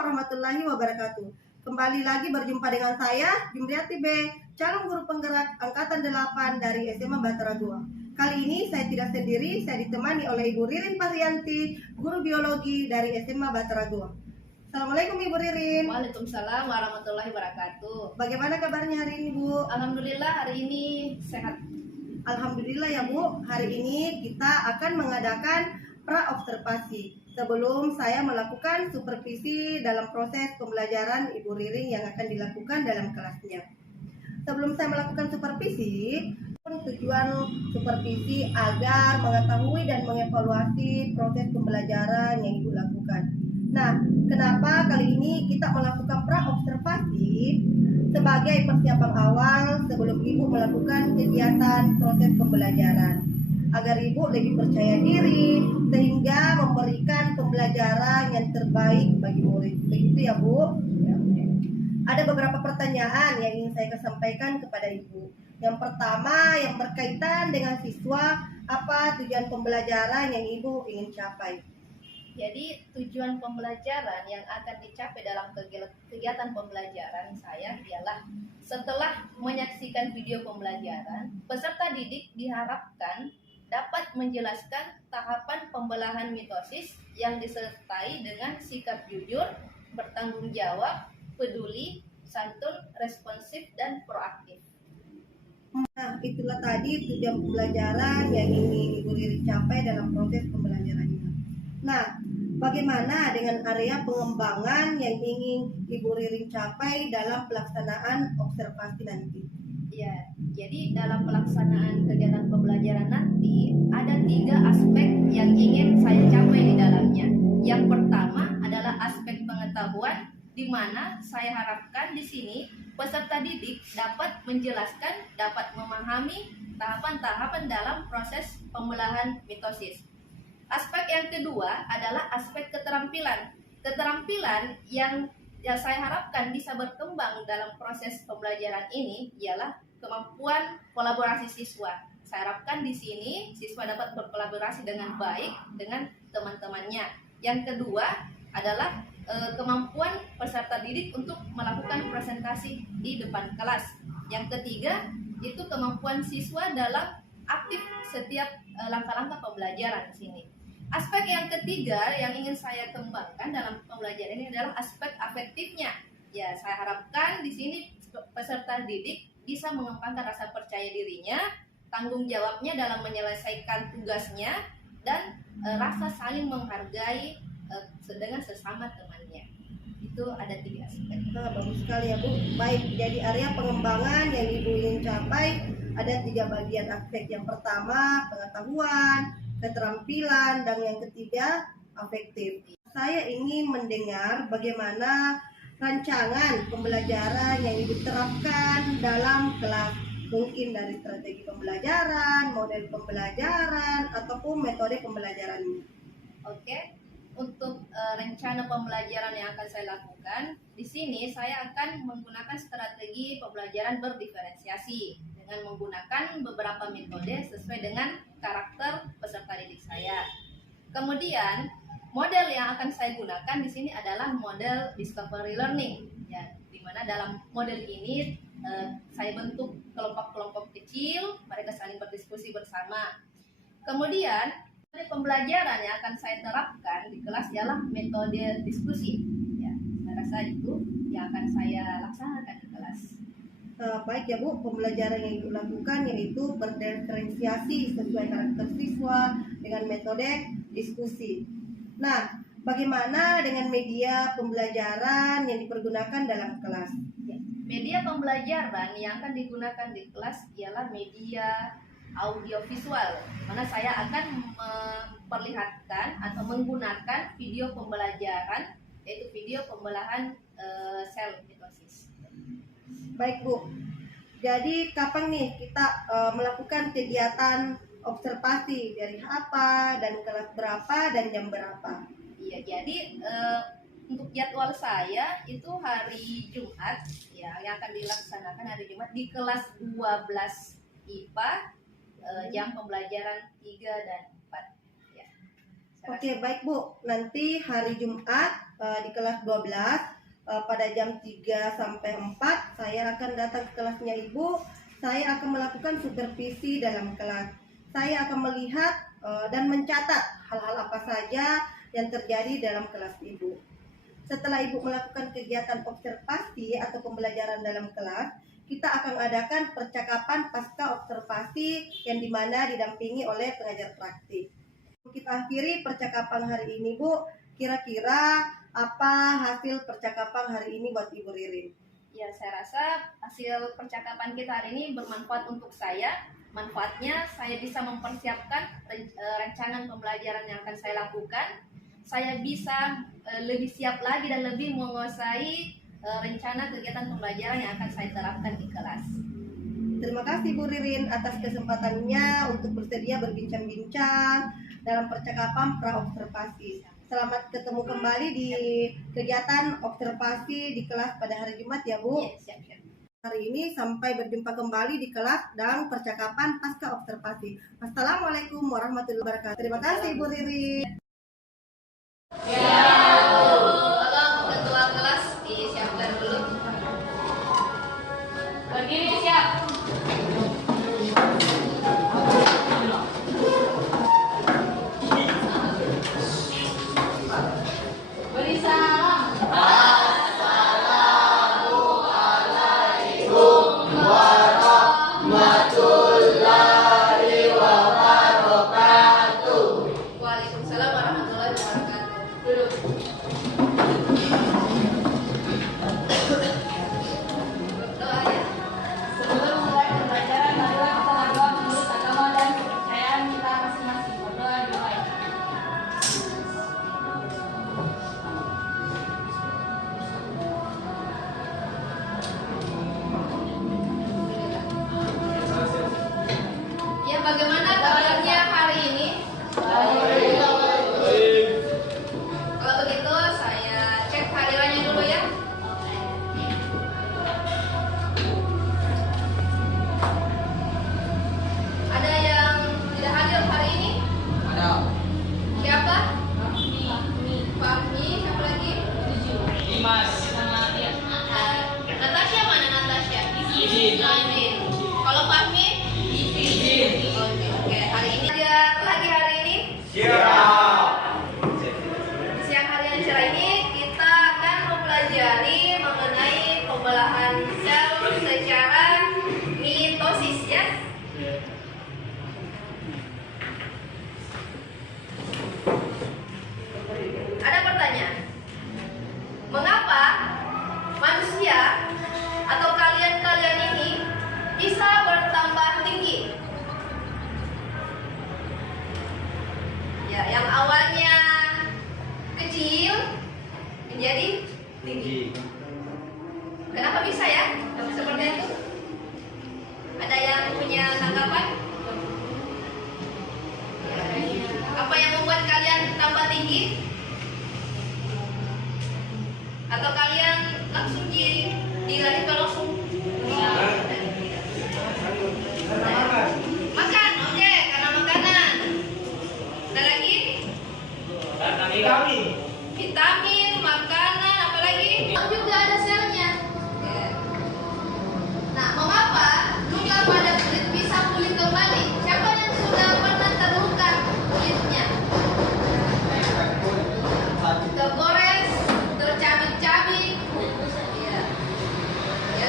warahmatullahi wabarakatuh. Kembali lagi berjumpa dengan saya, Jumriati B, calon guru penggerak Angkatan 8 dari SMA Batara II. Kali ini saya tidak sendiri, saya ditemani oleh Ibu Ririn Paryanti, guru biologi dari SMA Batara II. Assalamualaikum Ibu Ririn. Waalaikumsalam warahmatullahi wabarakatuh. Bagaimana kabarnya hari ini Bu? Alhamdulillah hari ini sehat. Alhamdulillah ya Bu, hari ini kita akan mengadakan pra-observasi sebelum saya melakukan supervisi dalam proses pembelajaran Ibu Ririn yang akan dilakukan dalam kelasnya. Sebelum saya melakukan supervisi, tujuan supervisi agar mengetahui dan mengevaluasi proses pembelajaran yang Ibu lakukan. Nah, kenapa kali ini kita melakukan pra-observasi? Sebagai persiapan awal sebelum Ibu melakukan kegiatan proses pembelajaran, agar Ibu lebih percaya diri sehingga memberikan pembelajaran yang terbaik bagi murid. Begitu ya Bu? Ada beberapa pertanyaan yang ingin saya sampaikan kepada Ibu. Yang pertama yang berkaitan dengan siswa, apa tujuan pembelajaran yang Ibu ingin capai? Jadi tujuan pembelajaran yang akan dicapai dalam kegiatan pembelajaran saya ialah setelah menyaksikan video pembelajaran, peserta didik diharapkan dapat menjelaskan tahapan pembelahan mitosis yang disertai dengan sikap jujur, bertanggung jawab, peduli, santun, responsif, dan proaktif. Nah, itulah tadi tujuan pembelajaran yang ingin Ibu Ririn capai dalam proses pembelajarannya. Nah, bagaimana dengan area pengembangan yang ingin Ibu Ririn capai dalam pelaksanaan observasi nanti? Ya, jadi dalam pelaksanaan kegiatan pembelajaran nanti ada 3 aspek yang ingin saya capai di dalamnya. Yang pertama adalah aspek pengetahuan, di mana saya harapkan di sini peserta didik dapat menjelaskan, dapat memahami tahapan-tahapan dalam proses pembelahan mitosis. Aspek yang kedua adalah aspek keterampilan. Keterampilan yang saya harapkan bisa berkembang dalam proses pembelajaran ini ialah kemampuan kolaborasi siswa. Saya harapkan di sini siswa dapat berkolaborasi dengan baik dengan teman-temannya. Yang kedua adalah kemampuan peserta didik untuk melakukan presentasi di depan kelas. Yang ketiga itu kemampuan siswa dalam aktif setiap langkah-langkah pembelajaran di sini. Aspek yang ketiga yang ingin saya kembangkan dalam pembelajaran ini adalah aspek afektifnya. Ya, saya harapkan di sini peserta didik bisa mengembangkan rasa percaya dirinya, tanggung jawabnya dalam menyelesaikan tugasnya, dan rasa saling menghargai dengan sesama temannya. Itu ada 3 aspek. Nah, bagus sekali ya Bu. Baik, jadi area pengembangan yang Ibu ingin capai ada 3 bagian aspek. Yang pertama pengetahuan, keterampilan, dan yang ketiga afektif. Saya ingin mendengar bagaimana rancangan pembelajaran yang Ibu terapkan dalam kelas. Mungkin dari strategi pembelajaran, model pembelajaran, ataupun metode pembelajarannya. Oke. Untuk rencana pembelajaran yang akan saya lakukan, di sini saya akan menggunakan strategi pembelajaran berdiferensiasi dengan menggunakan beberapa metode sesuai dengan karakter peserta didik saya. Kemudian, model yang akan saya gunakan di sini adalah model discovery learning, ya, di mana dalam model ini saya bentuk kelompok-kelompok kecil, mereka saling berdiskusi bersama. Kemudian metode pembelajaran yang akan saya terapkan di kelas ialah metode diskusi. Ya, saya rasa itu yang akan saya laksanakan di kelas. Baik ya Bu, pembelajaran yang Ibu lakukan yaitu berdiferensiasi sesuai karakter siswa dengan metode diskusi. Nah, bagaimana dengan media pembelajaran yang dipergunakan dalam kelas? Ya, media pembelajaran yang akan digunakan di kelas ialah media audiovisual, mana saya akan memperlihatkan atau menggunakan video pembelajaran, yaitu video pembelahan sel mitosis. Baik Bu, jadi kapan nih kita melakukan kegiatan observasi, dari apa dan kelas berapa dan jam berapa? Iya, jadi untuk jadwal saya itu hari Jumat, ya, yang akan dilaksanakan hari Jumat di kelas 12 IPA. Jam pembelajaran 3 dan 4 ya. Oke, baik Bu. Nanti hari Jumat di kelas 12 pada jam 3 sampai 4 saya akan datang ke kelasnya Ibu. Saya akan melakukan supervisi dalam kelas. Saya akan melihat dan mencatat hal-hal apa saja yang terjadi dalam kelas Ibu. Setelah Ibu melakukan kegiatan observasi atau pembelajaran dalam kelas, kita akan adakan percakapan pasca observasi yang dimana didampingi oleh pengajar praktik. Kita akhiri percakapan hari ini, Bu. Kira-kira apa hasil percakapan hari ini buat Ibu Ririn? Ya, saya rasa hasil percakapan kita hari ini bermanfaat untuk saya. Manfaatnya saya bisa mempersiapkan rancangan pembelajaran yang akan saya lakukan. Saya bisa lebih siap lagi dan lebih menguasai rencana kegiatan pembelajaran yang akan saya terapkan di kelas. Terima kasih Bu Ririn atas kesempatannya untuk bersedia berbincang-bincang dalam percakapan pra-observasi. Selamat ketemu kembali di kegiatan observasi di kelas pada hari Jumat ya Bu. Ya, siap-siap. Hari ini sampai berjumpa kembali di kelas dan percakapan pasca observasi. Assalamualaikum warahmatullahi wabarakatuh. Terima kasih Bu Ririn. Tolong ketua kelas disiapkan dulu. Berdiri siap. Beri salam. Waalaikumsalam warahmatullahi wabarakatuh. Duduk. Doa ya. Sebelum mulai pembelajaran, marilah kita berdoa menurut agama dan kepercayaan kita masing-masing. Berdoa dimulai. Ya, bagaimana kabarnya hari ini? Kalau begitu saya cek hadirannya dulu ya. Ada yang tidak hadir hari ini? Ada. Siapa? Fahmi, siapa lagi? Dimas. Natasha mana Natasha? Izin. Izin. Kalau Fahmi? Izin. Oke. Hari ini ada lagi hari ini? Siap. Siang hari yang cerah ini kita akan mempelajari mengenai pembelahan sel secara mitosis ya. Ada pertanyaan. Mengapa manusia atau kalian-kalian ini bisa bertambah tinggi? Ya, yang awalnya kecil menjadi tinggi. Kenapa bisa ya? Seperti itu. Ada yang punya tanggapan? Ya. Apa yang membuat kalian tambah tinggi? Atau kalian langsung dilahirkan langsung? Makan, oke, karena makanan. Ada lagi? Vitamin, makanan, apa lagi? Juga ada selnya. Nah, mengapa luka pada kulit bisa pulih kembali? Siapa yang sudah pernah terluka kulitnya? Tergores, tercabik-cabik. Ya.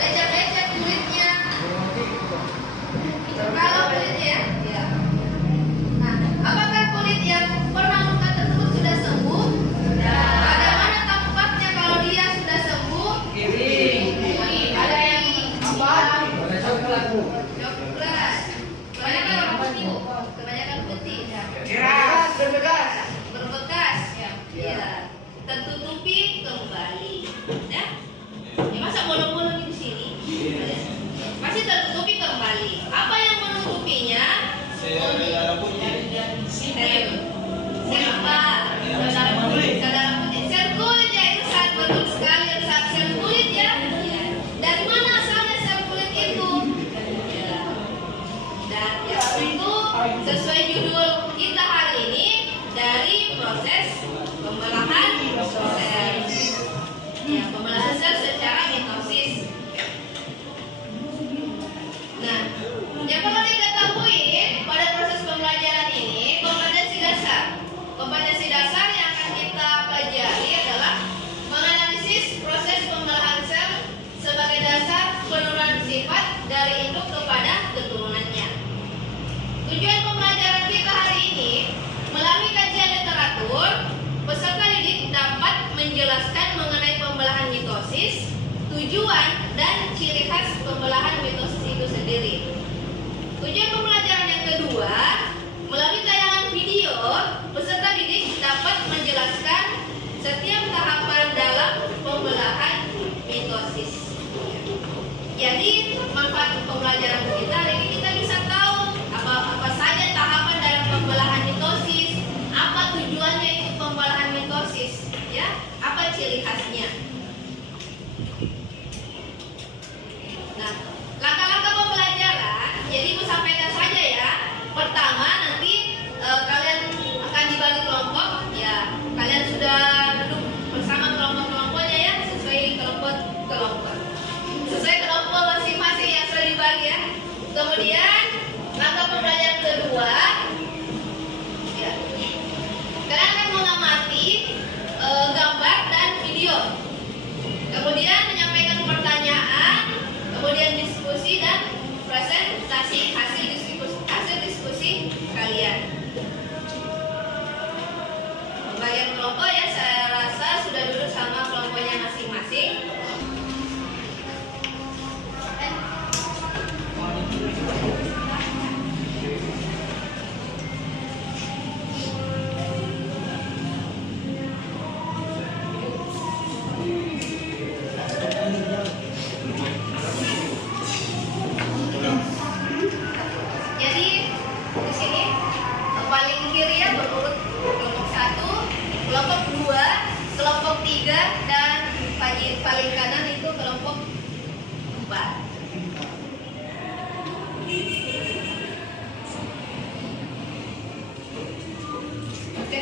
tujuan dan ciri khas pembelahan mitosis itu sendiri. Tujuan pembelajaran yang kedua, melalui tayangan video, peserta didik dapat menjelaskan setiap tahapan dalam pembelahan mitosis. Jadi manfaat pembelajaran kita hari ini, kita bisa tahu apa saja tahapan dalam pembelahan mitosis, apa tujuannya itu pembelahan mitosis, ya, apa ciri khasnya. Nah, langkah-langkah pembelajaran, jadi Ibu sampaikan saja ya. Pertama, nanti kalian akan dibagi kelompok, ya. Kalian sudah duduk bersama kelompok-kelompoknya ya, sesuai kelompok. Sesuai kelompok masing-masing yang sudah dibagi ya. Kemudian langkah pembelajaran kedua, ya, kalian akan mengamati gambar dan video. Kemudian menyampaikan pertanyaan, kemudian diskusi dan presentasi hasil diskusi kalian. Pembagian kelompok ya, saya rasa sudah duduk sama kelompoknya masing-masing. Jadi di sini paling kiri ya berurut kelompok 1, kelompok 2, kelompok 3, dan paling kanan itu kelompok 4. Oke.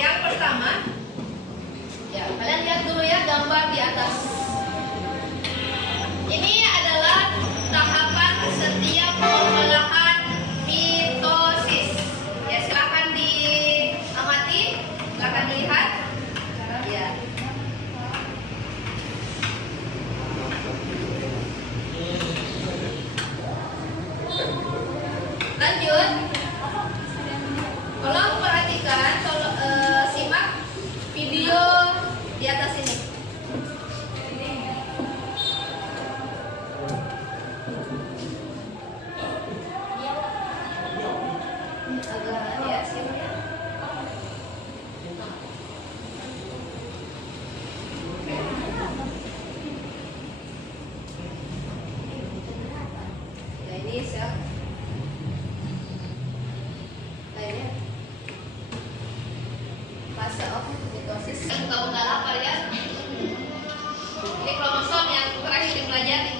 Yang pertama, ya kalian lihat dulu ya gambar di atas. Ini adalah tahapan setiap pembelahan mitosis. Ya, silakan diamati, silakan dilihat. Ya. Lanjut. Tolong perhatikan, simak video di atas ini. Agak ya sini ya. Ya ini sel. Lainnya fase of mitosis. Buka-buka lapar ya. Ini kromosom yang terakhir dipelajari.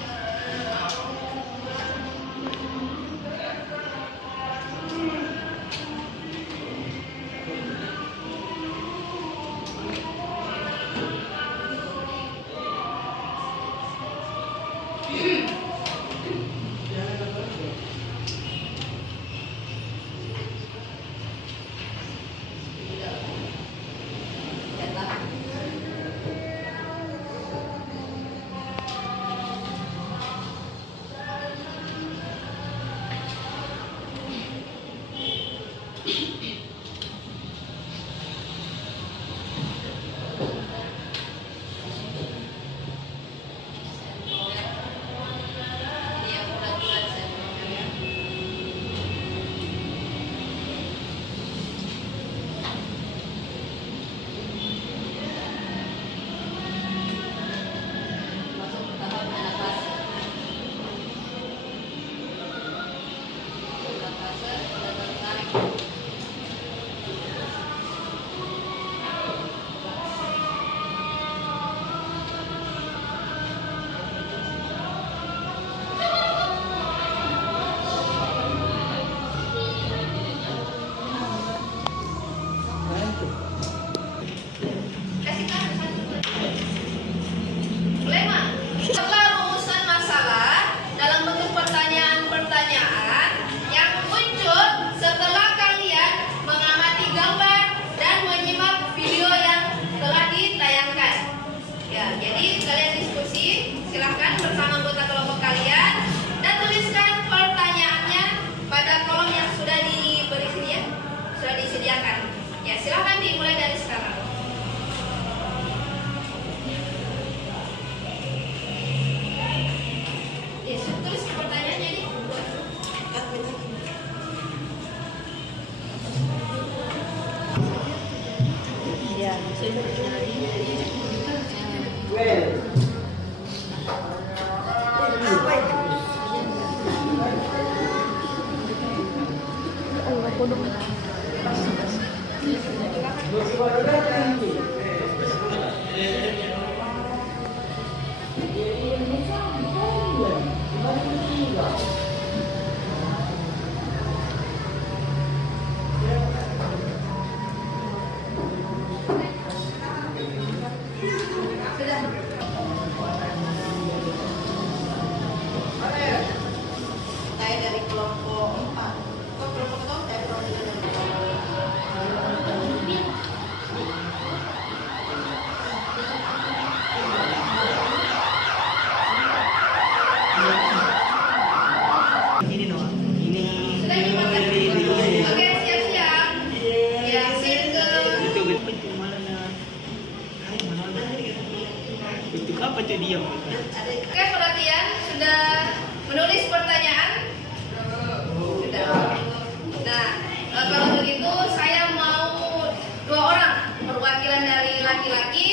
Apa tuh diam? Oke, perhatian, sudah menulis pertanyaan? Sudah. Nah, kalau begitu saya mau 2 orang perwakilan dari laki-laki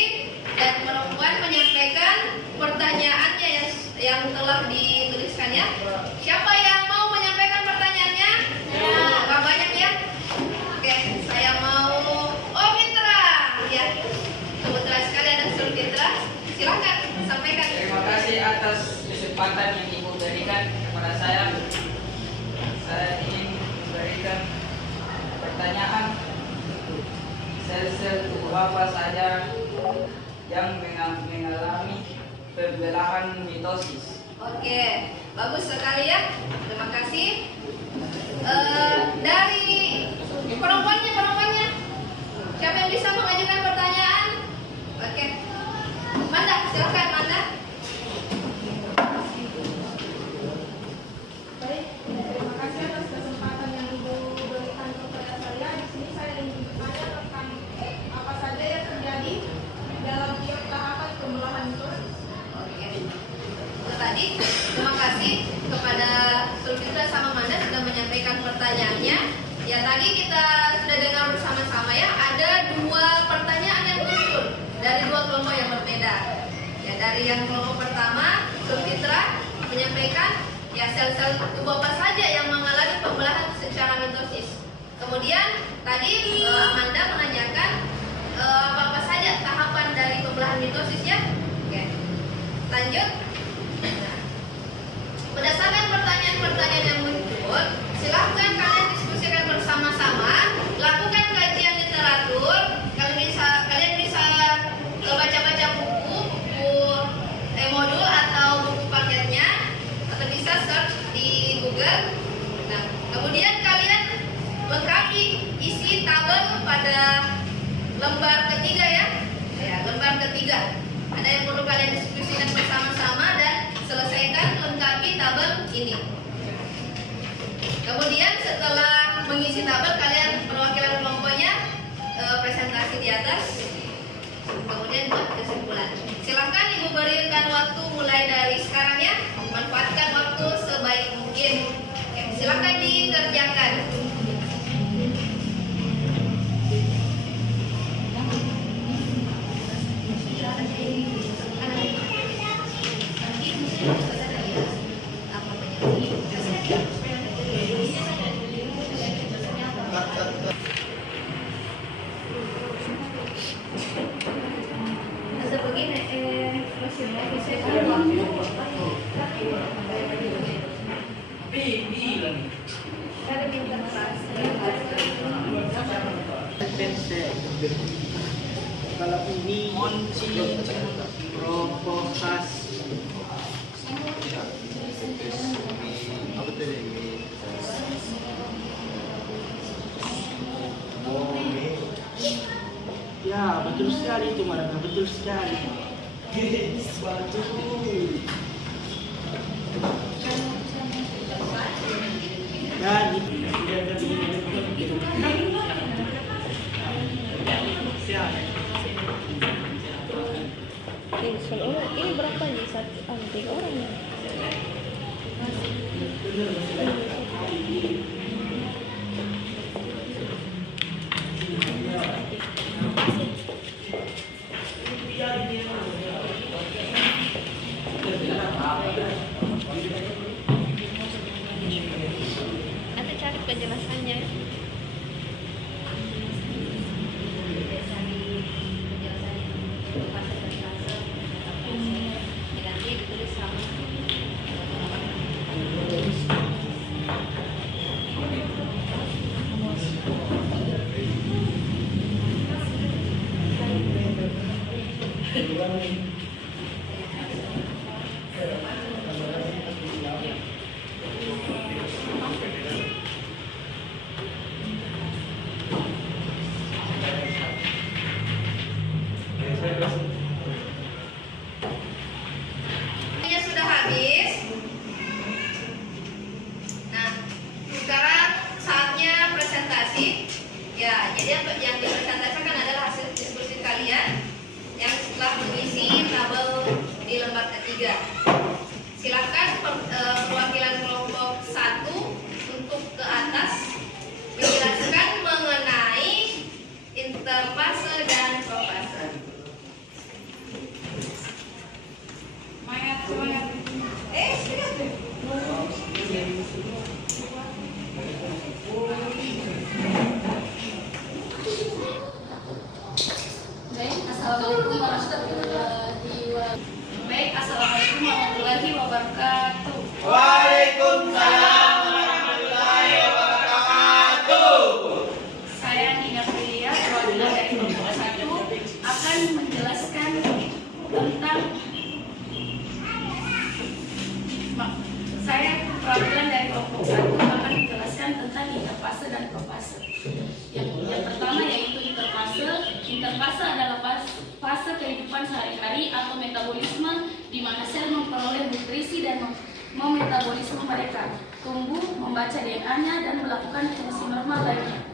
dan perempuan menyampaikan pertanyaannya yang telah dituliskannya. Siapa yang mau menyampaikan pertanyaannya? Nggak banyak ya? Oke, saya mau Fitra. Ya, kebetulan sekali ada Fitra. Silakan sampaikan. Terima kasih atas kesempatan yang Ibu berikan kepada saya. Saya ingin memberikan pertanyaan sel-sel tubuh apa saja yang mengalami pembelahan mitosis. Oke, bagus sekali ya. Terima kasih. Dari perempuannya, siapa yang bisa mengajukan pertanyaan? Oke, Manda, silakan Manda. Baik, terima kasih atas kesempatan yang Ibu berikan kepada saya. Di sini saya ingin bertanya tentang apa saja yang terjadi dalam tiap tahapan pembelahan mitosis. Oke. Itu tadi, terima kasih kepada Sulfitra sama Manda sudah menyampaikan pertanyaannya. Ya, tadi kita sudah dengar bersama-sama ya, ada 2 pertanyaan yang muncul dari 2 kelompok yang berbeda. Ya, dari yang kelompok pertama, Sulfitra menyampaikan ya sel-sel tubuh apa saja yang mengalami pembelahan secara mitosis. Kemudian tadi Amanda menanyakan apa saja tahapan dari pembelahan mitosis ya. Oke. Lanjut. Nah, berdasarkan pertanyaan-pertanyaan yang muncul, silahkan kalian diskusikan bersama-sama, lakukan kajian literatur. Kalian bisa baca-baca buku modul atau buku paketnya, atau bisa search di Google. Nah, kemudian kalian lengkapi isi tabel pada lembar ketiga ya. Ya, lembar ketiga. Ada yang perlu kalian diskusikan bersama-sama dan selesaikan lengkapi tabel ini. Kemudian setelah mengisi tabel, kalian perwakilan kelompoknya presentasi di atas. Kemudian buat kesimpulan. Silahkan Ibu berikan waktu mulai dari sekarang ya. Manfaatkan waktu sebaik mungkin. Oke, silahkan dikerjakan. Kalau ini provokasi. Apa tadi? Ya, betul sekali itu Maraka, betul sekali. Dan ini berapa nih? 3 orang ya? Nanti cari penjelasannya. Nanti ditulis sama. Waktunya sudah habis. Nah, sekarang saatnya presentasi. Ya, jadi yang dipresentasikan adalah hasil diskusi kalian yang setelah mengisi tabel 3. Silakan perwakilan kelompok 1 untuk ke atas menjelaskan mengenai interfase dan profase. Assalamualaikum warahmatullahi wabarakatuh. Waalaikumsalam warahmatullahi wabarakatuh. Saya Nina Priya, perwakilan dari kelompok 1 akan menjelaskan tentang interfase dan profase. Yang pertama yaitu interfase. Interfase adalah fase kehidupan sehari-hari atau metabolisme di mana sel memperoleh nutrisi dan memetabolisme mereka, tumbuh, membaca DNA-nya dan melakukan fungsi normal lainnya.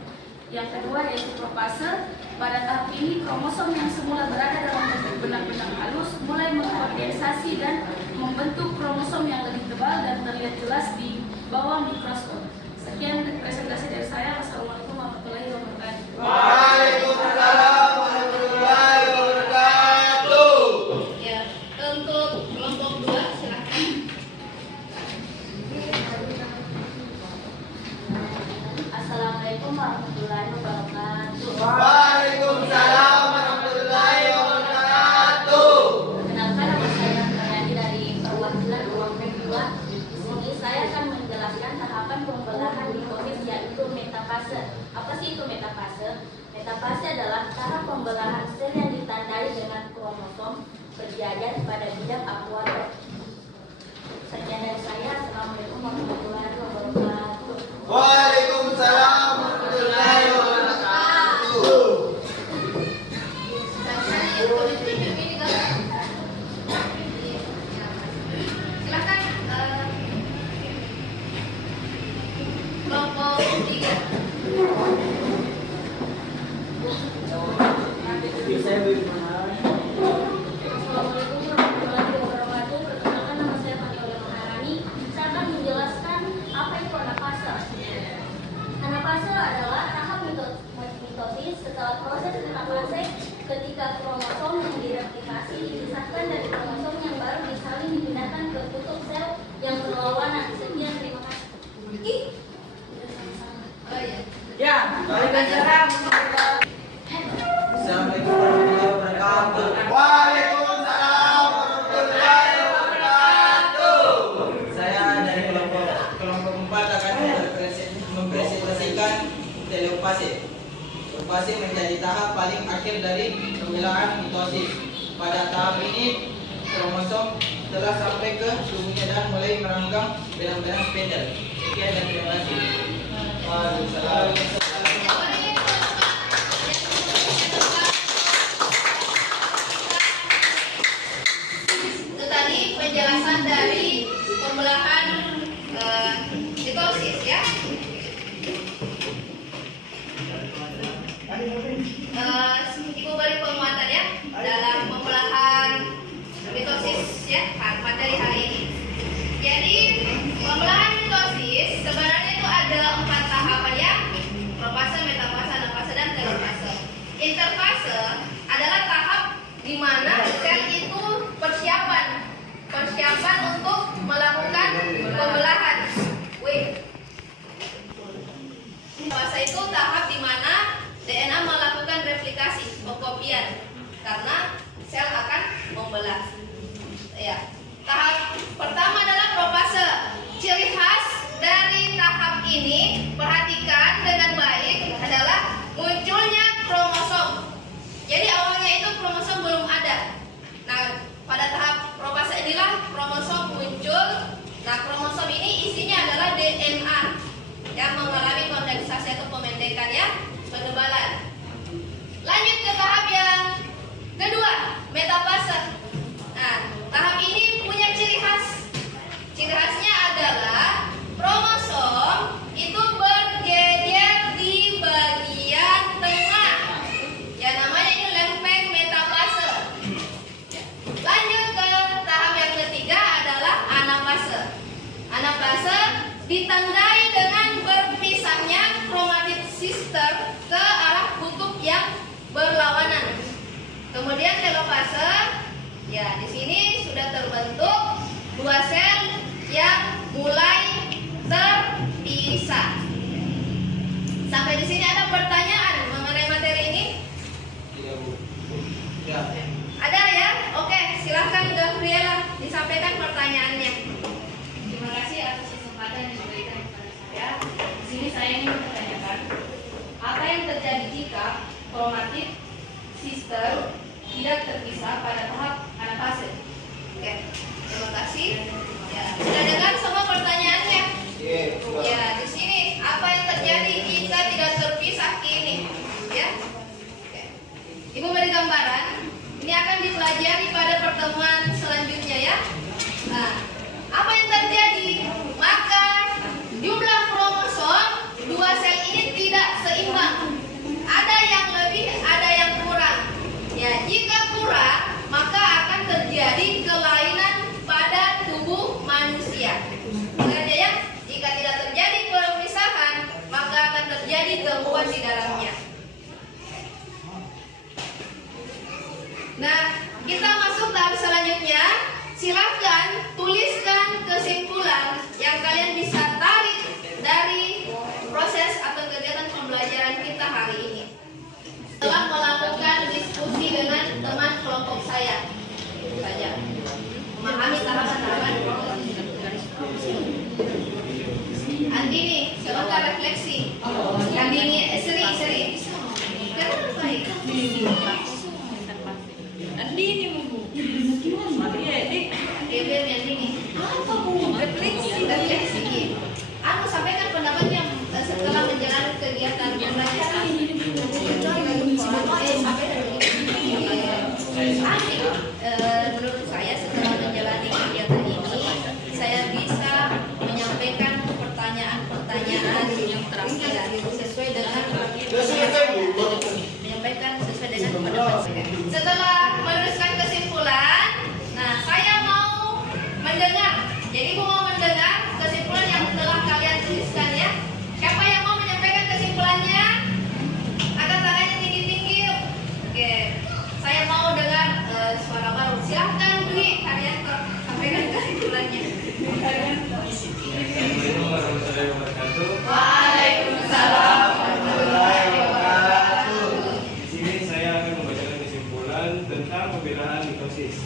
Yang kedua yaitu profase. Pada tahap ini kromosom yang semula berada dalam bentuk benang-benang halus mulai mengkondensasi dan membentuk kromosom yang lebih tebal dan terlihat jelas di bawah mikroskop. Sekian presentasi dari saya. Wassalamualaikum warahmatullahi wabarakatuh. Waalaikumsalam warahmatullahi wabarakatuh. Ya, untuk kelompok 2 silakan. Assalamualaikum warahmatullahi wabarakatuh. Waalaikumsalam warahmatullahi wabarakatuh. Perkenalkan, nama saya Karyani dari perwakilan kelompok 2. Di sini saya akan menjelaskan tahapan pembelahan mitosis yaitu metafase. Apa sih itu metafase? Metafase adalah tahap pembelahan sel yang ditandai dengan kromosom berjajar pada bidang akuator. Sekian dari saya. Assalamualaikum warahmatullahi wabarakatuh. Waalaikumsalam warahmatullahi wabarakatuh. Silakan kelompok 3. Saya bagaimana? Assalamualaikum warahmatullahi wabarakatuh. Perkenalkan, nama saya Fadila Maharani. Saya akan menjelaskan apa itu anafase. Anafase adalah tahap mitosis. Setelah proses anafase, ketika kromosom yang direplikasi dipisahkan dari kromosom yang baru disalin dipindahkan ke kutub sel yang berlawanan. Sekian, terima kasih. Oh iya. Ya, waalaikumsalam. Assalamualaikum warahmatullahi wabarakatuh. Waalaikumsalam warahmatullahi wabarakatuh. Saya dari kelompok 4 akan mempresentasikan telopase. Telopase menjadi tahap paling akhir dari pembelahan mitosis. Pada tahap ini kromosom telah sampai ke tubuhnya dan mulai merangkam benang-benang spindle. Sekian dan terima kasih. Waalaikumsalam. Itu tadi penjelasan dari pembelahan mitosis ya. Ibu beri penguatan ya dalam pembelahan mitosis ya materi hari ini. Jadi pembelahan mitosis sebenarnya itu ada 4 tahapan ya: profase, metafase, anafase, dan telofase. Interfase adalah tahap di mana sel itu persiapan untuk melakukan pembelahan. Fase itu tahap di mana DNA melakukan replikasi, pengkopian, karena sel akan membelah. Ya. Tahap pertama adalah profase. Ciri khas dari tahap ini, perhatikan dengan baik, adalah munculnya kromosom. Jadi awalnya itu kromosom belum ada. Nah, pada tahap profase inilah kromosom muncul. Nah, kromosom ini isinya adalah DNA yang mengalami kondensasi atau pemendekan ya, penebalan. Lanjut ke tahap yang kedua, metafase. Nah, tahap ini punya ciri khas. Ciri khasnya adalah kromosom itu berjejer di bagian tengah. Ya, namanya ini lempeng metafase. Lanjut ke tahap yang ketiga. ditandai dengan berpisahnya kromatit sister ke arah kutub yang berlawanan. Kemudian telofase, ya di sini sudah terbentuk dua sel yang mulai terpisah. Sampai di sini ada pertanyaan mengenai materi ini? Tidak, Bu. Ya. Ada ya? Oke, silahkan Gabriela disampaikan pertanyaannya. Terima kasih atas kesempatan yang diberikan kepada saya. Di sini saya ingin menanyakan apa yang terjadi jika kromatit sister tidak terpisah pada tahap anafase. Oke, terima kasih. Ya, sudah dengar semua pertanyaannya? Iya, sudah. Ya, di sini apa yang terjadi jika tidak terpisah ini? Ya. Oke. Ibu beri gambaran. Ini akan dipelajari pada pertemuan selanjutnya ya. Nah, apa yang terjadi? Maka jumlah kromosom dua sel ini tidak seimbang. Ada yang lebih, ada yang kurang. Ya, jika kurang, maka akan terjadi kelainan pada tubuh manusia. Sengaja ya, jika tidak terjadi perpisahan, maka akan terjadi gangguan di dalamnya. Nah, kita masuk tahap selanjutnya. Silahkan tuliskan kesimpulan yang kalian bisa tarik dari proses atau kegiatan pembelajaran kita hari ini. Setelah melakukan diskusi dengan teman kelompok saya, itu saja. Memahami tahapan-tahapan Andini, sebentar refleksi. Andini, seri. Kenapa baik? Andini Bu. Dia Andini. Apa Bu? Refleksi. Aku sampaikan pendapatnya setelah menjalani kegiatan pembelajaran. Menurut saya setelah menjalani kegiatan ini, saya bisa menyampaikan pertanyaan-pertanyaan yang terakhir sesuai dengan menyampaikan sesuai dengan pendapat saya. Setelah menuliskan kesimpulan, nah saya mau mendengar. Jadi Ibu mau mendengar kesimpulan yang telah kalian tuliskan ya. Siapa yang mau menyampaikan kesimpulannya? Angkat tangannya tinggi-tinggi. Oke, saya mau dengar suara baru. Silahkan Dwi Haryanto sampaikan kesimpulannya. Assalamualaikum warahmatullahi wabarakatuh. Waalaikumsalam warahmatullahi wabarakatuh. Di sini saya akan membacakan kesimpulan tentang pembelaan mitosis.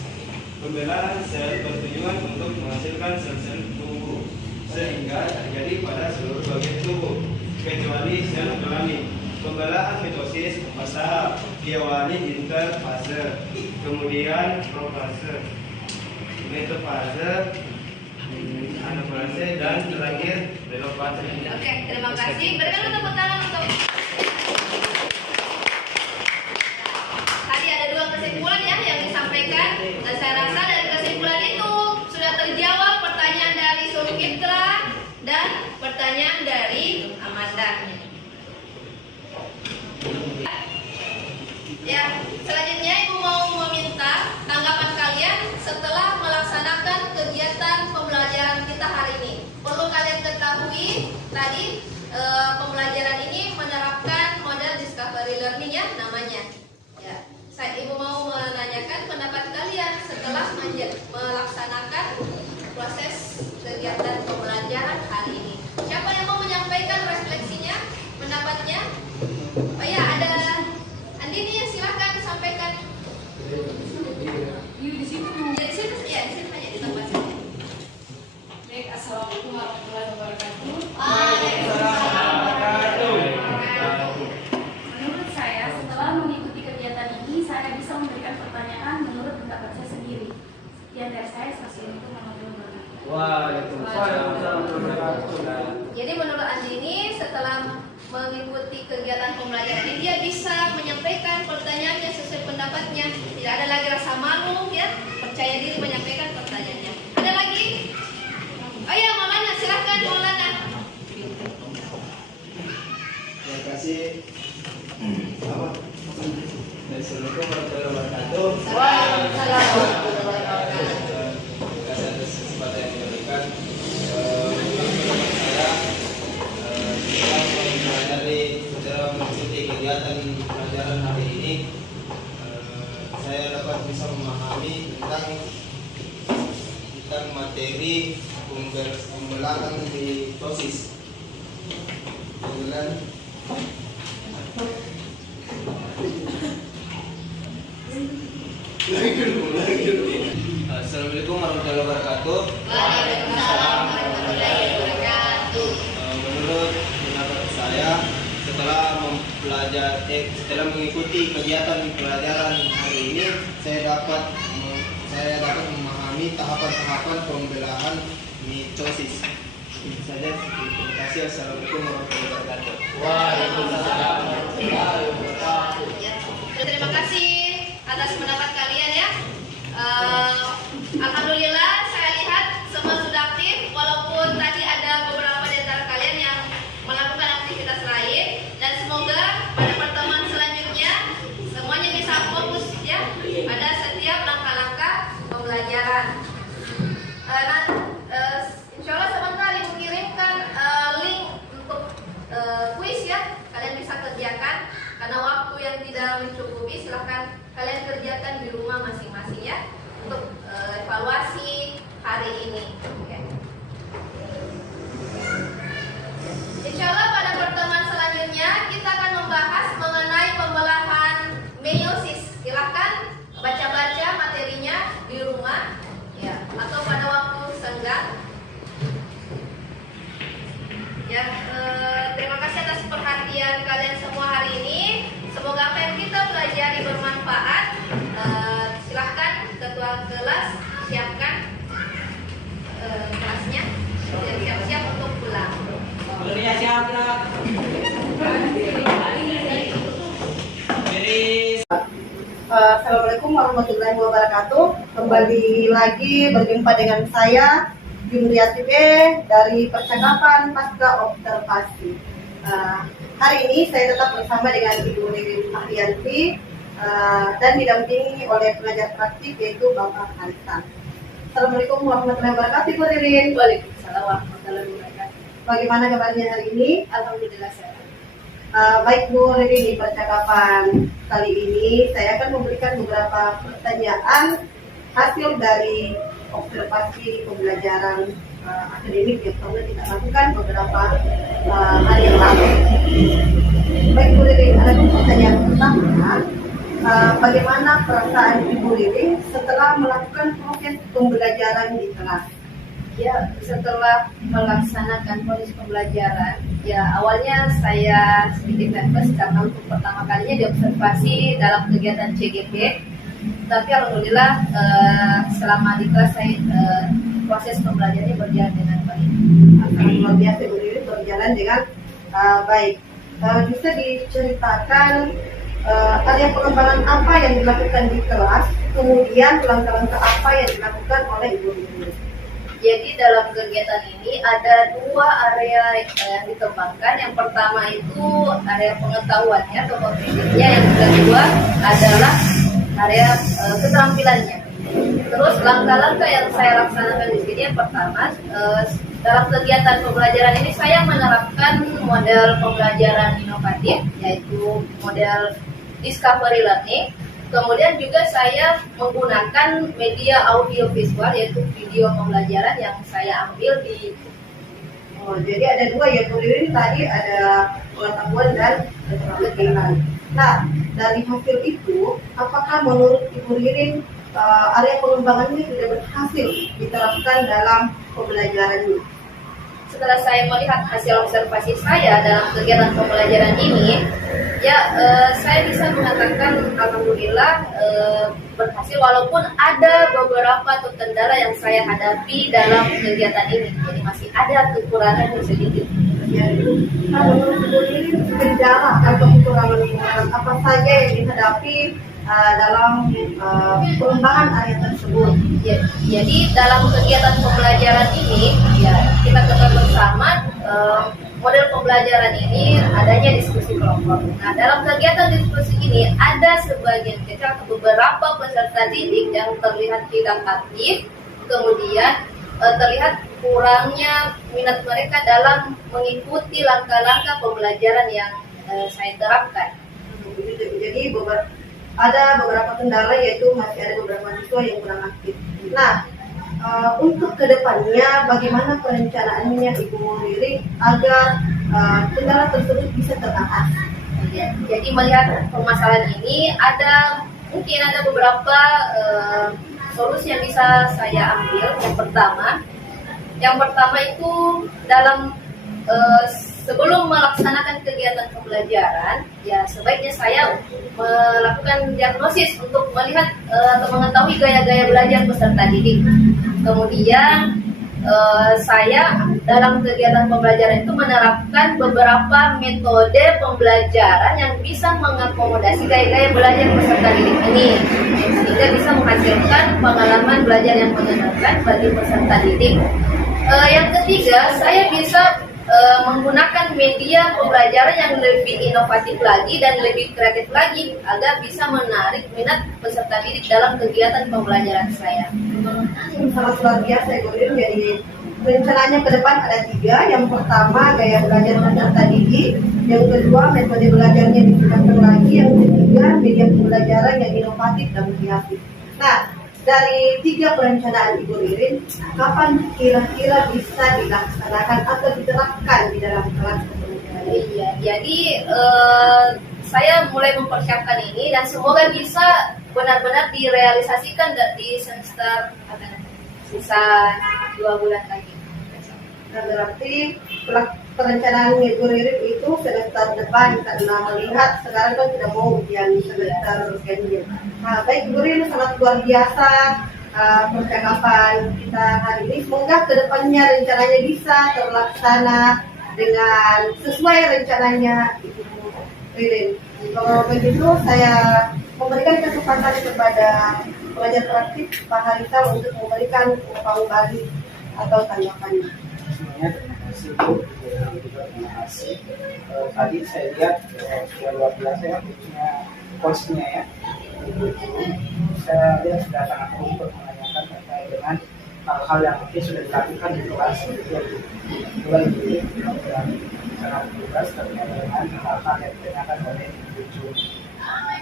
Pembelaan sel bertujuan untuk menghasilkan sel-sel tubuh sehingga terjadi pada seluruh bagian tubuh kecuali sel kelamin. Pembelaan mitosis empat tahap, diawali interfase, kemudian profase, metafase, anafase, dan terakhir telofase. Oke, terima kasih. Berikan tepuk tangan untuk tadi ada dua kesimpulan ya yang disampaikan, dan saya rasa dari kesimpulan itu sudah terjawab pertanyaan dari Sulfitra dan pertanyaan dari Amanda. Ya, selanjutnya Ibu mau meminta tanggapan kalian setelah melaksanakan kegiatan pembelajaran kita hari ini. Perlu kalian ketahui tadi pembelajaran ini menerapkan model discovery learning ya namanya. Ya, Ibu mau menanyakan pendapat kalian setelah melaksanakan proses kegiatan pembelajaran hari ini. Siapa yang mau menyampaikan refleksinya, pendapatnya? Oh ya, ada Andini ya, silahkan sampaikan. Di situ aja di tempat saya. Baik, assalamualaikum warahmatullahi wabarakatuh. Menurut saya, setelah mengikuti kegiatan ini, saya bisa memberikan pertanyaan menurut pendapat saya sendiri. Sekian dari saya, Assalamualaikum warahmatullahi wabarakatuh. Waalaikumsalam warahmatullahi wabarakatuh. Jadi menurut Andini setelah mengikuti kegiatan pembelajaran ini dia bisa menyampaikan pertanyaannya sesuai pendapatnya. Tidak ada lagi rasa malu ya, percaya diri menyampaikan pertanyaannya. Ada lagi? Oh ya, Maulana, silahkan Maulana. Terima kasih. Assalamualaikum warahmatullahi wabarakatuh. Waalaikumsalam. Terima kasih atas kesempatan yang diberikan. Menurut saya bisa memahami tentang materi pembelahan di TOSIS. Kemudian Assalamualaikum warahmatullahi wabarakatuh. Waalaikumsalam warahmatullahi wabarakatuh. Menurut pendapat saya, setelah mengikuti kegiatan pelajaran hari ini, saya dapat memahami tahapan-tahapan pembelahan mitosis. Ini saja. Terima kasih. Assalamualaikum warahmatullahi wabarakatuh. Waalaikumsalam. Terima kasih atas pendapat kalian ya. Alhamdulillah saya lihat semua sudah aktif, walaupun tadi ada beberapa di antara kalian yang melakukan aktivitas lain, dan semoga pada pertemuan selanjutnya semuanya bisa fokus ya pada setiap langkah-langkah pembelajaran. Insya Allah sebentar Ibu kirimkan link untuk kuis ya, kalian bisa kerjakan karena waktu yang tidak mencukupi. Silahkan kalian kerjakan di rumah masing-masing ya untuk evaluasi hari ini. Oke. Insya Allah pada pertemuan selanjutnya kita akan membahas mengenai pembelahan meiosis. Silahkan baca-baca materinya di rumah ya, atau pada waktu senggang. Ya, terima kasih atas perhatian kalian semua hari ini. Semoga apa yang kita pelajari bermanfaat. Silahkan ketua kelas siapkan kelasnya dan siap-siap untuk pulang. Assalamualaikum warahmatullahi wabarakatuh. Kembali lagi berjumpa dengan saya Jumriyati B dari Percakapan Pasca Observasi. Hari ini saya tetap bersama dengan Ibu Ririn Fahriyanti dan didampingi oleh pelajar praktik yaitu Bapak Hansan. Assalamualaikum warahmatullahi wabarakatuh, Ibu Ririn. Waalaikumsalam warahmatullahi wabarakatuh. Bagaimana kabarnya hari ini? Alhamdulillah sehat. Baik Bu Ririn, di percakapan kali ini saya akan memberikan beberapa pertanyaan hasil dari observasi pembelajaran akademik yang pernah kita lakukan beberapa hari yang lalu. Baik Bu Ririn, ada pertanyaan pertama, bagaimana perasaan Ibu Ririn setelah melakukan proses pembelajaran di kelas? Ya, setelah melaksanakan proses pembelajaran, ya awalnya saya sedikit nervous karena untuk pertama kalinya diobservasi dalam kegiatan CGP. Tapi alhamdulillah selama di kelas saya proses pembelajarannya berjalan dengan baik. Luar biasa Bu Ririn, berjalan dengan baik. Bisa diceritakan ada pengembangan apa yang dilakukan di kelas, kemudian langkah-langkah apa yang dilakukan oleh Ibu Ririn? Jadi dalam kegiatan ini ada dua area yang dikembangkan. Yang pertama itu area pengetahuannya atau kognitifnya, yang kedua adalah area keterampilannya. Terus langkah-langkah yang saya laksanakan di sini, yang pertama dalam kegiatan pembelajaran ini saya menerapkan model pembelajaran inovatif, yaitu model discovery learning. Kemudian juga saya menggunakan media audio visual, yaitu video pembelajaran yang saya ambil di. Jadi ada dua ya Bu Ririn, tadi ada pengetahuan dan keterampilan. Nah, dari hasil itu, apakah menurut Ibu Ririn area pengembangan ini sudah berhasil diterapkan dalam pembelajaran ini? Setelah saya melihat hasil observasi saya dalam kegiatan pembelajaran ini, ya saya bisa mengatakan alhamdulillah berhasil, walaupun ada beberapa kendala yang saya hadapi dalam kegiatan ini. Jadi masih ada kekurangan yang sedikit. Ya, menurut Ibu Ririn kendala atau kekurangan apa saja yang dihadapi dalam pengembangan area tersebut? Ya, jadi dalam kegiatan pembelajaran ini, ya kita ketahui bersama model pembelajaran ini adanya diskusi kelompok. Nah, dalam kegiatan diskusi ini ada sebagian kecil atau beberapa peserta didik yang terlihat tidak aktif, kemudian terlihat kurangnya minat mereka dalam mengikuti langkah-langkah pembelajaran yang saya terapkan. Jadi ada beberapa kendala, yaitu masih ada beberapa siswa yang kurang aktif. Nah, untuk kedepannya bagaimana perencanaannya Ibu Riring agar kendala tersebut bisa teratasi? Ya, jadi melihat permasalahan ini mungkin ada beberapa solusi yang bisa saya ambil. Yang pertama itu dalam sebelum melaksanakan kegiatan pembelajaran, ya sebaiknya saya melakukan diagnosis untuk melihat atau mengetahui gaya-gaya belajar peserta didik. Kemudian saya dalam kegiatan pembelajaran itu menerapkan beberapa metode pembelajaran yang bisa mengakomodasi gaya-gaya belajar peserta didik ini, sehingga bisa menghasilkan pengalaman belajar yang menyenangkan bagi peserta didik. Yang ketiga, saya bisa menggunakan media pembelajaran yang lebih inovatif lagi dan lebih kreatif lagi agar bisa menarik minat peserta didik dalam kegiatan pembelajaran saya. Sangat luar biasa Ibu Riring. Jadi rencananya ke depan ada 3. Yang pertama gaya belajar peserta didik, yang kedua metode belajarnya ditingkatkan lagi, yang ketiga media pembelajaran yang inovatif dan kreatif. Nah, dari 3 perencanaan Ibu Riring, kapan kira-kira bisa dilaksanakan atau diterapkan di dalam kelas pembelajaran? Iya, jadi saya mulai mempersiapkan ini dan semoga bisa benar-benar direalisasikan di semester sisa 2 bulan lagi. Nah, berarti perencanaan Ibu Riring itu semester depan, karena melihat sekarang kan sudah mau ujian semester ganjil. Nah, baik Ibu Riring, sangat luar biasa percakapan kita hari ini. Semoga kedepannya rencananya bisa terlaksana dengan sesuai rencananya Ibu Riring. Kalau begitu saya memberikan kesempatan kepada pengajar praktik Pak Harisal untuk memberikan ungkapan balik atau tanggapannya. Semuanya terima kasih Bu, terima kasih. Tadi saya lihat sudah luar biasa ya punya coachnya ya. Saya lihat sudah sangat untuk menanyakan terkait dengan hal-hal yang mungkin sudah dilakukan di kelas. Mulai ini sangat jelas terkait dengan hal-hal yang ditanyakan oleh Ibu.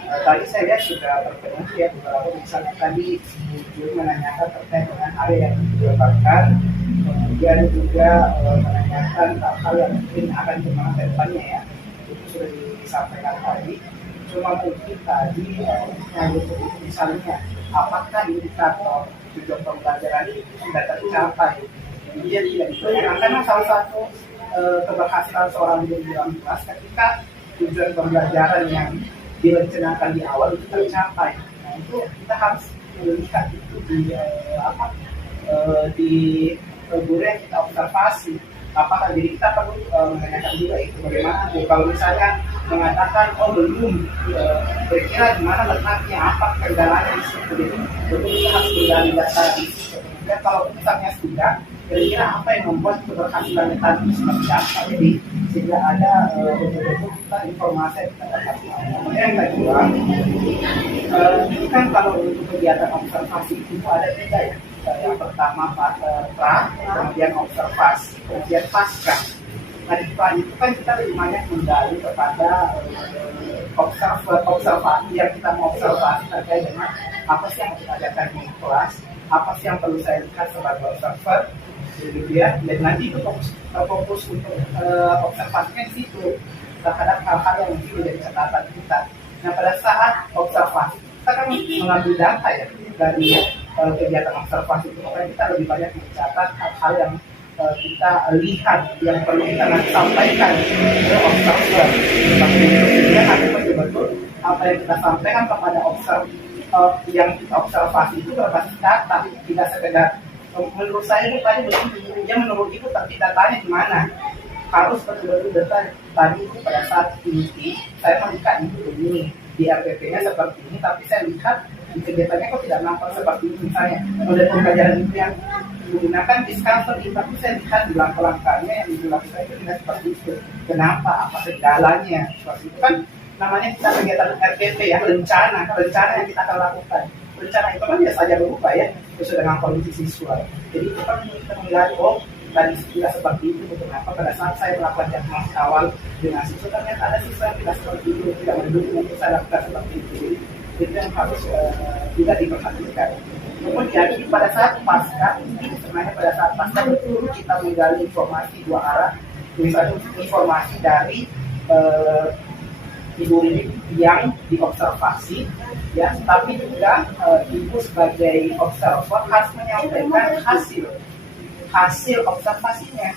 Tadi saya lihat sudah terpenuhi ya beberapa, misalnya tadi Ibu menanyakan terkait dengan area yang dijabarkan, kemudian juga menanyakan hal-hal yang mungkin akan berkembang ke depannya ya, itu sudah disampaikan tadi. Cuma mungkin tadi misalnya apakah indikator tujuan pembelajaran itu sudah tercapai? Dia tidak diperlukan karena salah satu keberhasilan seorang guru dalam kelas ketika tujuan pembelajaran yang direncanakan di awal itu tercapai. Nah itu kita harus melihat itu di guru yang kita observasi. Apakah jadi kita perlu menanyakan juga itu bagaimana kalau misalnya mengatakan belum kira-kira di mana letaknya, apa kendalanya di situ. Jadi betul kita harus menggali data di situ. Dan kalau misalnya sudah, kira-kira apa yang membuat keberhasilan tadi seperti apa. Jadi sehingga ada betul-betul kita informasi yang kita dapat. Kemudian yang kedua, ini kan kalau untuk kegiatan observasi itu ada 3 ya. Yang pertama pra, kemudian observasi, kemudian pasca. Nah di pra itu kan kita lebih banyak menggali kepada observasi yang kita mau observasi terkait dengan apa sih yang kita ajarkan di kelas, apa sih yang perlu saya lihat sebagai observer, gitu ya. Dan nanti itu fokus untuk observasinya di situ terhadap hal-hal yang mungkin menjadi catatan kita. Nah pada saat observasi kita kan mengambil data ya dari kegiatan observasi itu, makanya kita lebih banyak mencatat hal-hal yang kita lihat yang perlu kita nanti sampaikan ke observer. Seperti itu sehingga nanti betul-betul apa yang kita sampaikan kepada yang kita observasi itu berbasis data, tidak sekedar menurut saya itu tadi betul-betul menurut itu tapi datanya di mana. Harus betul-betul data tadi itu pada saat ini saya melihat itu begini, di RPP-nya seperti ini, tapi saya lihat di kegiatannya kok tidak nampak seperti ini. Misalnya model pembelajaran itu yang menggunakan discovery, tapi saya lihat di langkah-langkahnya yang dilakukan itu tidak seperti itu. Kenapa? Apa kendalanya? Seperti itu kan namanya kita kegiatan RPP ya, rencana yang kita akan lakukan. Rencana itu kan biasa saja berubah ya, sesuai dengan kondisi siswa. Jadi itu kan kita melihat tadi tidak seperti itu. Kenapa pada saat saya melakukan diagnosis awal dengan siswa ternyata ada siswa yang tidak seperti itu, tidak mendukung untuk saya lakukan seperti itu. Jadi itu yang harus juga diperhatikan. Kemudian pada saat pasca ini sebenarnya pada saat pasca betul kita menggali informasi dua arah, misalnya informasi dari ibu Ririn yang diobservasi, ya, tapi juga ibu sebagai observer harus menyampaikan hasil observasinya.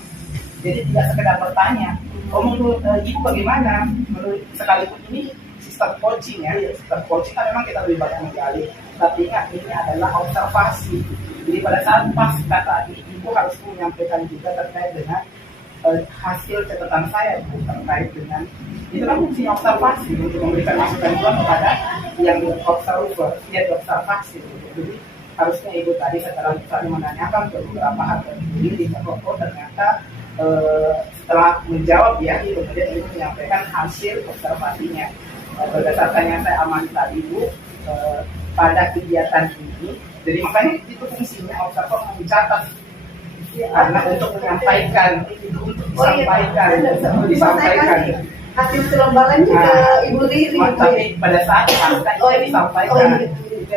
Jadi tidak sekedar bertanya, oh menurut ibu bagaimana? Menurut sekalipun ini sistem coaching ya, sistem coaching kan memang kita lebih banyak menggali, tapi ingat ini adalah observasi. Jadi pada saat pasca tadi, ibu harus menyampaikan juga terkait dengan hasil catatan saya terkait dengan itu kan fungsinya observasi untuk memberikan masukan juga kepada yang observer, yang observasi. Jadi harusnya ibu tadi setelah misalnya menanyakan ke beberapa harga diri di toko, ternyata setelah menjawab ya, kemudian ibu menyampaikan hasil observasinya. Berdasarkan yang saya amati tadi ibu pada kegiatan ini, jadi makanya itu fungsinya observer mencatat karena untuk menyampaikan, disampaikan hasil selembarannya ke Ibu Riri. Tapi pada saat pasca itu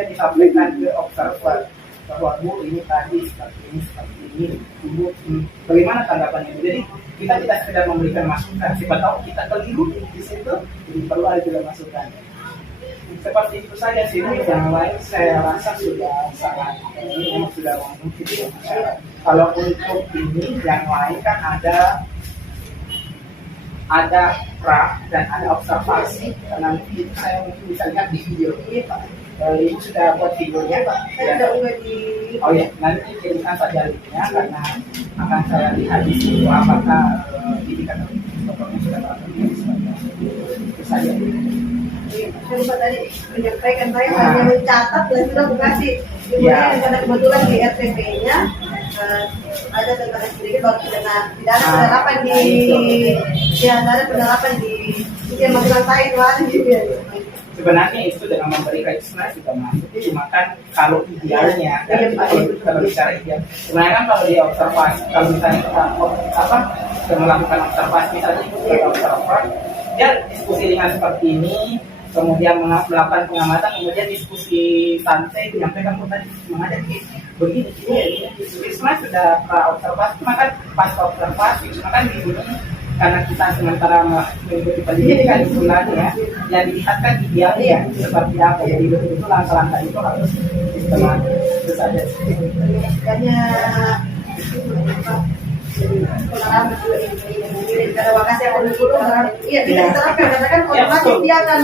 disampaikan ke observer bahwa Bu ini tadi seperti ini, Ibu bagaimana tanggapannya? Jadi kita tidak sekedar memberikan masukan, siapa tahu kita keliru di situ, jadi perlu ada juga masukan. Seperti itu saja sih, yang lain saya rasa sudah sangat ini memang sudah mungkin ya. Kalau untuk ini yang lain kan ada pra dan ada observasi. Nanti itu saya mungkin bisa lihat di video ini Pak. Ibu sudah buat videonya Pak. Saya sudah unggah di. Oh ya, nanti kirimkan saja linknya karena akan saya lihat di situ apakah didikan tokonya sudah berapa. Itu saja. Saya lupa tadi menyampaikan, saya hanya mencatat dan sudah kasih. Karena kebetulan di RTP-nya ada tentang sedikit bahwa tidak ada penerapan ada penerapan di yang masalah saya itu sebenarnya itu dengan memberikan sebenarnya juga masuk, cuma kan kalau idealnya kalau bicara ideal sebenarnya kan kalau dia observasi, kalau misalnya kita melakukan observasi misalnya sebagai observer dia diskusi ringan seperti ini, kemudian melakukan pengamatan, kemudian diskusi santai, menyampaikan tadi mengajar begini, ini sebenarnya sudah observasi, cuma kan pas observasi, cuma kan di sini karena kita sementara mengikuti pendidikan sebenarnya yang dilihatkan idealnya seperti apa, jadi betul-betul langkah-langkah itu harus sistematis. Itu saja. Karena pengalaman juga ini karena wakasi akan dulu, iya tidak diterapkan karena kan otomatis dia akan